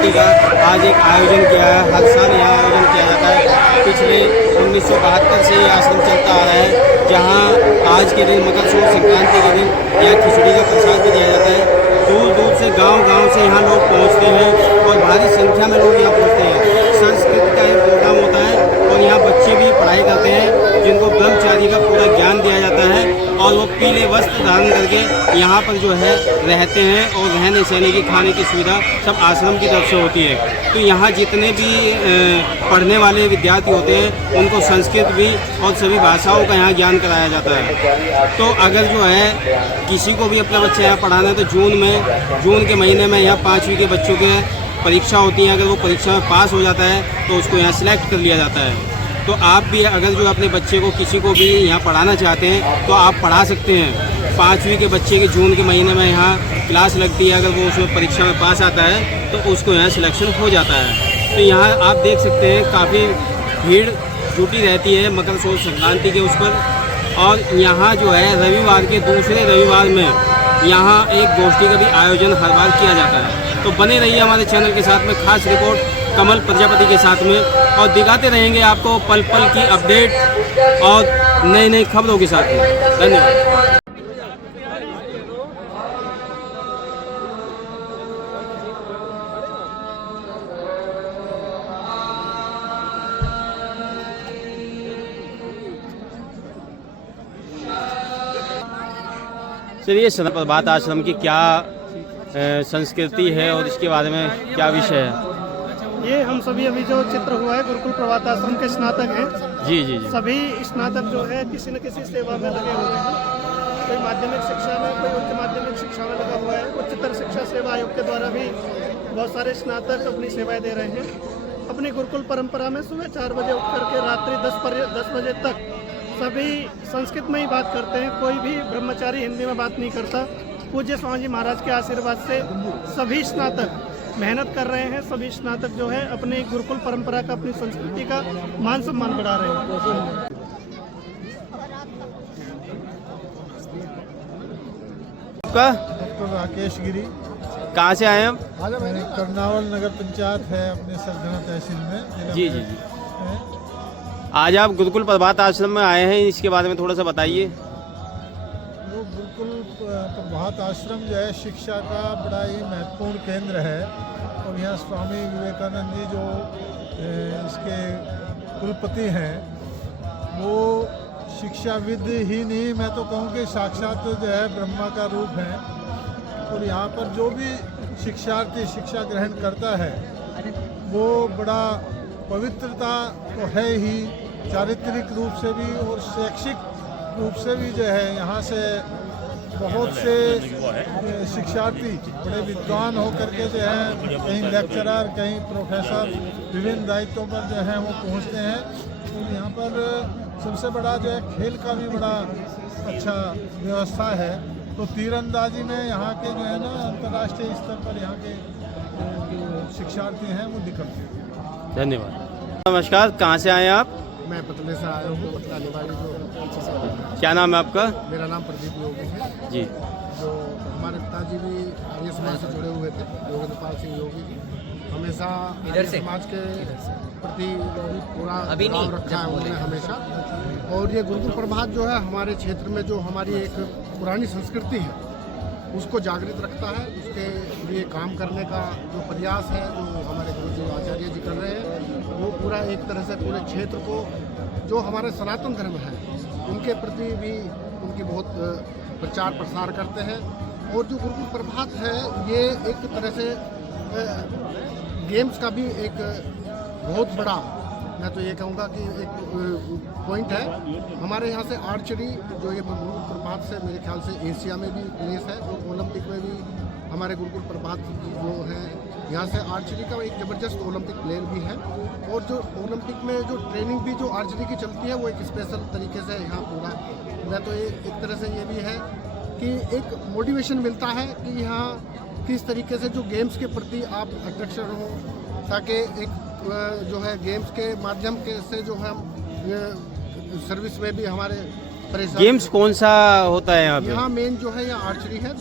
संस्कृति का आज एक आयोजन किया है। हर साल यहाँ आयोजन किया जाता है। पिछले 1972 से ये आश्रम चलता आ रहा है, जहाँ आज के दिन मकर संक्रांति के दिन यहाँ खिचड़ी का प्रसाद भी दिया जाता है। दूर दूर से गांव से यहाँ लोग पहुँचते हैं और भारी संख्या में लोग यहाँ पहुँचते हैं। संस्कृत का एक प्रोग्राम होता है और यहाँ बच्चे भी पढ़ाई करते हैं, जिनको ब्रह्मचारी का पूरा ज्ञान दिया जाता है और वो पीले वस्त्र धारण करके यहाँ पर जो है रहते हैं और रहने सहने की खाने की सुविधा सब आश्रम की तरफ से होती है। तो यहाँ जितने भी पढ़ने वाले विद्यार्थी होते हैं उनको संस्कृत भी और सभी भाषाओं का यहाँ ज्ञान कराया जाता है। तो अगर जो है किसी को भी अपने बच्चे यहाँ पढ़ाना है तो जून के महीने में यहाँ 5वीं के बच्चों के परीक्षा होती है। अगर वो परीक्षा में पास हो जाता है तो उसको यहाँ सिलेक्ट कर लिया जाता है। तो आप भी अगर जो अपने बच्चे को किसी को भी यहाँ पढ़ाना चाहते हैं तो आप पढ़ा सकते हैं। 5वीं के बच्चे के जून के महीने में यहाँ क्लास लगती है। अगर वो उसमें परीक्षा में पास आता है तो उसको यहाँ सिलेक्शन हो जाता है। तो यहाँ आप देख सकते हैं काफ़ी भीड़ जुटी रहती है मकर संक्रांति के उस पर। और यहाँ जो है रविवार के दूसरे रविवार में यहाँ एक गोष्ठी का भी आयोजन हर बार किया जाता है। तो बने रहिए हमारे चैनल के साथ में। खास रिपोर्ट कमल प्रजापति के साथ में और दिखाते रहेंगे आपको पल पल की अपडेट और नई खबरों के साथ में। धन्यवाद। चलिए प्रभात आश्रम की क्या संस्कृति है और इसके बारे में क्या विषय है? ये हम सभी अभी जो चित्र हुआ है गुरुकुल प्रभात आश्रम के स्नातक हैं। जी। सभी स्नातक जो है किसी न किसी सेवा में लगे हुए हैं। कोई माध्यमिक शिक्षा में, कोई उच्च माध्यमिक शिक्षा में लगा हुआ है। उच्चतर शिक्षा सेवा आयोग के द्वारा भी बहुत सारे स्नातक अपनी सेवाएं दे रहे हैं। अपनी गुरुकुल परंपरा में सुबह 4 बजे उठ करके रात्रि 10 बजे तक सभी संस्कृत में ही बात करते हैं। कोई भी ब्रह्मचारी हिंदी में बात नहीं करता। पूज्य स्वामी जी महाराज के आशीर्वाद से सभी स्नातक मेहनत कर रहे हैं। सभी स्नातक जो है अपनी गुरुकुल परंपरा का, अपनी संस्कृति का मान सम्मान बढ़ा रहे हैं। आपका डॉक्टर राकेश गिरी। कहाँ से आए हम? मैंने कर्नावल नगर पंचायत है अपने सरगना तहसील में। जी। आज आप गुरुकुल प्रभात आश्रम में आए हैं, इसके बारे में थोड़ा सा बताइए। वो गुरुकुल प्रभात आश्रम जो है शिक्षा का बड़ा ही महत्वपूर्ण केंद्र है। और यहाँ स्वामी विवेकानंद जी जो इसके कुलपति हैं वो शिक्षाविद ही नहीं, मैं तो कहूँ कि साक्षात जो है ब्रह्मा का रूप है। और यहाँ पर जो भी शिक्षार्थी शिक्षा ग्रहण करता है वो बड़ा पवित्रता तो है ही, चारित्रिक रूप से भी और शैक्षिक रूप से भी जो है यहाँ से बहुत से शिक्षार्थी बड़े विद्वान होकर के जो है कहीं लेक्चरर, कहीं प्रोफेसर, विभिन्न दायित्वों पर जो है वो पहुँचते हैं। और यहाँ पर सबसे बड़ा जो है खेल का भी बड़ा अच्छा व्यवस्था है। तो तीरंदाजी में यहाँ के जो है ना अंतर्राष्ट्रीय स्तर पर यहाँ के जो शिक्षार्थी हैं वो निकलते हैं। धन्यवाद। नमस्कार, कहाँ से आए हैं आप? मैं पतले से आया हूँ, पतला निवाड़ी जो पीछे से। क्या नाम है आपका? मेरा नाम प्रदीप योगी है। जी। जो हमारे पिताजी भी आर्य समाज से जुड़े हुए थे, योगेंद्रपाल सिंह योगी जी। हमेशा आर्य समाज के प्रति पूरा लगाव रखा है उन्होंने हमेशा। और ये गुरुकुल प्रभात जो है हमारे क्षेत्र में जो हमारी एक पुरानी संस्कृति है उसको जागृत रखता है। उसके लिए काम करने का जो प्रयास है जो हमारे गुरु जी आचार्य जी कर रहे हैं वो पूरा एक तरह से पूरे क्षेत्र को जो हमारे सनातन धर्म है उनके प्रति भी उनकी बहुत प्रचार प्रसार करते हैं। और जो गुरुकुल प्रभात है ये एक तरह से गेम्स का भी एक बहुत बड़ा, मैं तो ये कहूँगा कि एक पॉइंट है। हमारे यहाँ से आर्चरी जो ये गुरुकुल प्रभात से मेरे ख्याल से एशिया में भी प्लेस है और ओलंपिक में भी हमारे गुरुकुल प्रभात जो है यहाँ से आर्चरी का एक ज़बरदस्त ओलंपिक प्लेयर भी है। और जो ओलंपिक में जो ट्रेनिंग भी जो आर्चरी की चलती है वो एक स्पेशल तरीके से यहाँ पूरा, मैं तो ये एक तरह से ये भी है कि एक मोटिवेशन मिलता है कि यहाँ किस तरीके से जो गेम्स के प्रति आप अट्रैक्शन हो, ताकि एक जो है गेम्स के माध्यम के से जो है सर्विस में भी हमारे परेशान। गेम्स कौन सा होता है यहाँ पे? यहाँ मेन जो है यहाँ आर्चरी है,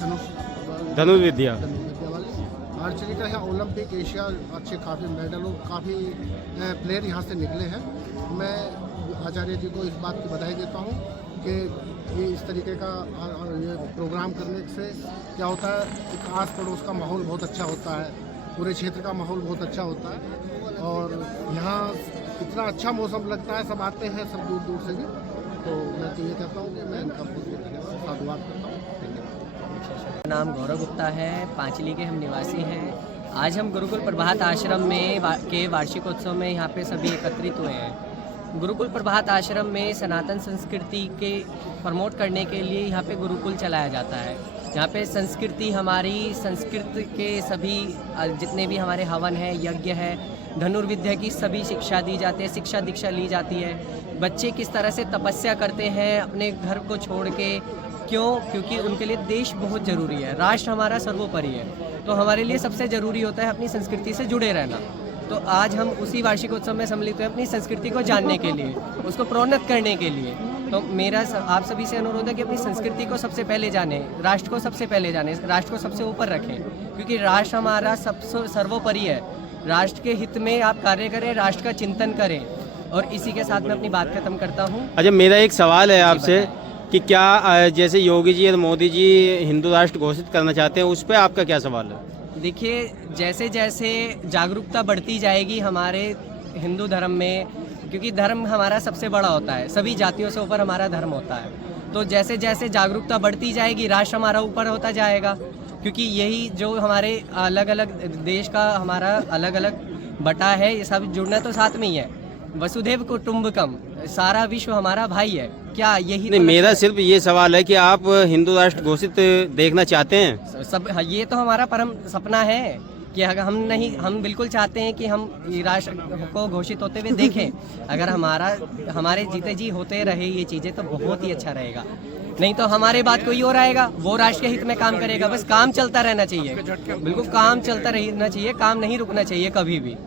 धनुर्विद्या वाली आर्चरी का यहाँ ओलंपिक एशिया अच्छे काफ़ी मेडल और काफ़ी प्लेयर यहाँ से निकले हैं। मैं आचार्य जी को इस बात की बधाई देता हूँ कि ये इस तरीके का ये प्रोग्राम करने से क्या होता है, एक आस पड़ोस का माहौल बहुत अच्छा होता है, पूरे क्षेत्र का माहौल बहुत अच्छा होता है और यहाँ इतना अच्छा मौसम लगता है, सब आते हैं सब दूर दूर से भी। तो मैं तो ये कहता हूँ कि मैं इनका बहुत बहुत धन्यवाद साधुवाद करता हूँ। मेरा नाम गौरव गुप्ता है, पांचली के हम निवासी हैं। आज हम गुरुकुल प्रभात आश्रम में के वार्षिकोत्सव में यहाँ पे सभी एकत्रित हुए हैं। गुरुकुल प्रभात आश्रम में सनातन संस्कृति के प्रमोट करने के लिए यहाँ पे गुरुकुल चलाया जाता है। यहाँ पे संस्कृति, हमारी संस्कृत के सभी जितने भी हमारे हवन है, यज्ञ है, धनुर्विद्या की सभी शिक्षा दी जाती है, शिक्षा दीक्षा ली जाती है। बच्चे किस तरह से तपस्या करते हैं अपने घर को छोड़ के, क्यों? क्योंकि उनके लिए देश बहुत ज़रूरी है, राष्ट्र हमारा सर्वोपरि है। तो हमारे लिए सबसे ज़रूरी होता है अपनी संस्कृति से जुड़े रहना। तो आज हम उसी वार्षिकोत्सव में सम्मिलित हुए अपनी संस्कृति को जानने के लिए, उसको प्रोन्नत करने के लिए। तो मेरा आप सभी से अनुरोध है कि अपनी संस्कृति को सबसे पहले जानें, राष्ट्र को सबसे पहले जानें, राष्ट्र को सबसे ऊपर रखें, क्योंकि राष्ट्र हमारा सबसे सर्वोपरि है। राष्ट्र के हित में आप कार्य करें, राष्ट्र का चिंतन करें। और इसी के साथ मैं अपनी बात खत्म करता हूँ। अच्छा, मेरा एक सवाल है आपसे कि क्या जैसे योगी जी और मोदी जी हिंदू राष्ट्र घोषित करना चाहते हैं, उस पर आपका क्या सवाल है? देखिए, जैसे जैसे जागरूकता बढ़ती जाएगी हमारे हिंदू धर्म में, क्योंकि धर्म हमारा सबसे बड़ा होता है, सभी जातियों से ऊपर हमारा धर्म होता है, तो जैसे जैसे जागरूकता बढ़ती जाएगी राष्ट्र हमारा ऊपर होता जाएगा। क्योंकि यही जो हमारे अलग अलग देश का हमारा अलग अलग बटा है, ये सब जुड़ना तो साथ में ही है। वसुधैव कुटुंबकम, सारा विश्व हमारा भाई है। क्या यही नहीं, मेरा सिर्फ ये सवाल है कि आप हिंदू राष्ट्र घोषित देखना चाहते हैं? सब ये तो हमारा परम सपना है कि अगर हम बिल्कुल चाहते हैं कि हम राष्ट्र को घोषित होते हुए देखें। अगर हमारे जीते जी होते रहे ये चीज़ें तो बहुत ही अच्छा रहेगा। नहीं तो हमारे बात कोई और आएगा, वो राष्ट्र के हित में काम करेगा। बस काम चलता रहना चाहिए, बिल्कुल काम चलता रहना चाहिए, काम नहीं रुकना चाहिए कभी भी।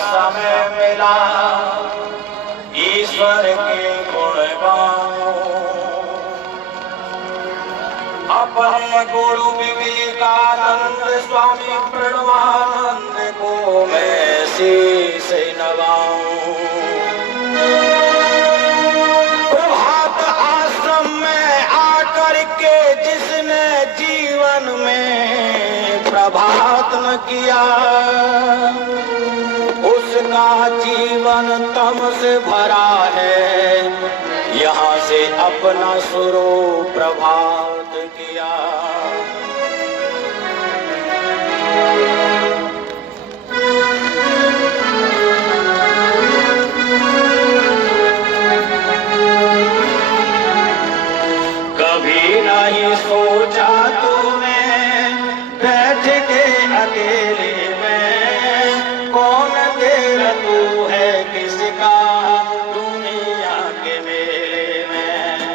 समय मिला ईश्वर के गुण गाऊं, अपने गुरु विवेकानंद स्वामी प्रणवानंद को मैं शीश नवाऊं। प्रभात आश्रम में आकर के जिसने जीवन में प्रभात न किया, उसका जीवन तम से भरा है। यहाँ से अपना शुरू प्रभात किया। कभी नहीं सोचा तूने बैठ के अकेले में, कौन तेरा तू है किसका दुनिया के मेले में।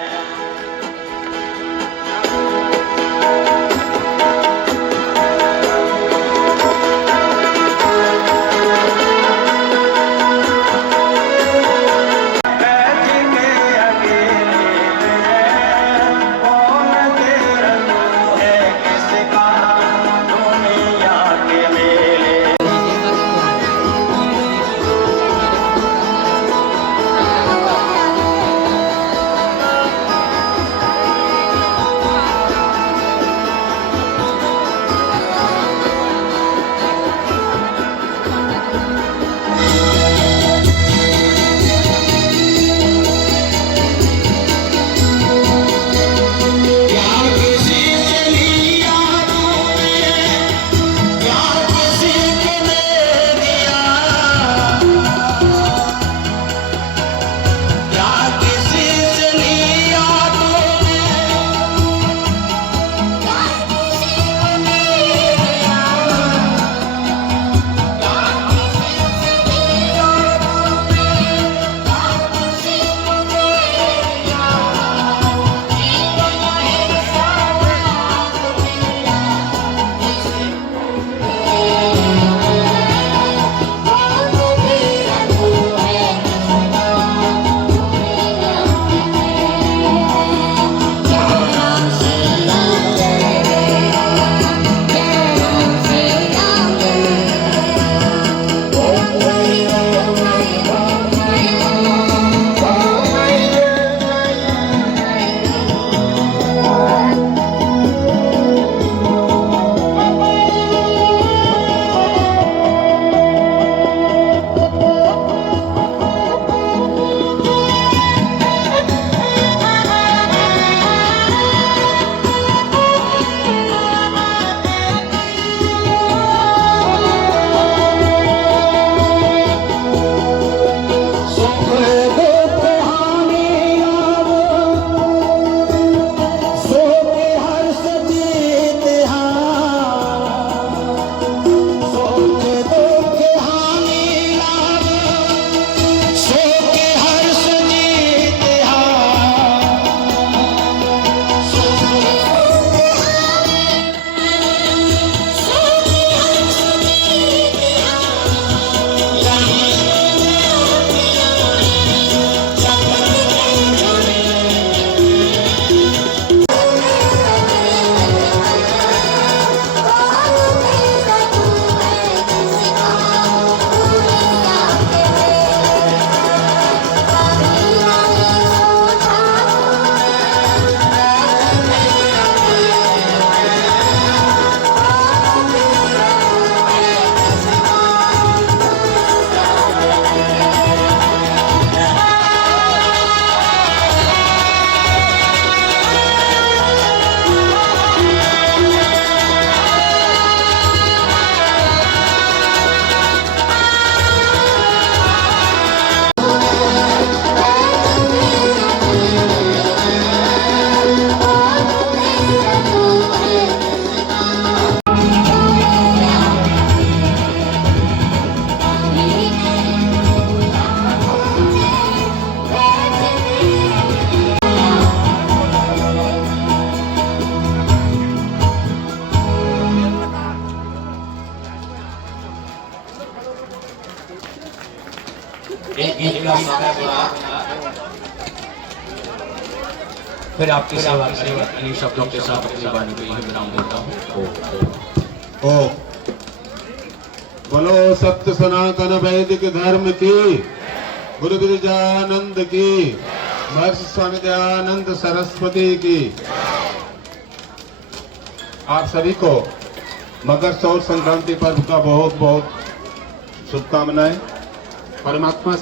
एक गीत का समय बोला, फिर आपकी सेवा करेंगे। इन शब्दों के साथ अपनी वाणी को यही विराम देता हूँ। ओ बोलो सत्य सनातन वैदिक धर्म की, गुरु गिरिजानंद की, महर्षि स्वामी दयानंद सरस्वती की। आप सभी को मकर सौर संक्रांति पर्व का बहुत बहुत शुभकामनाएं। परमात्मा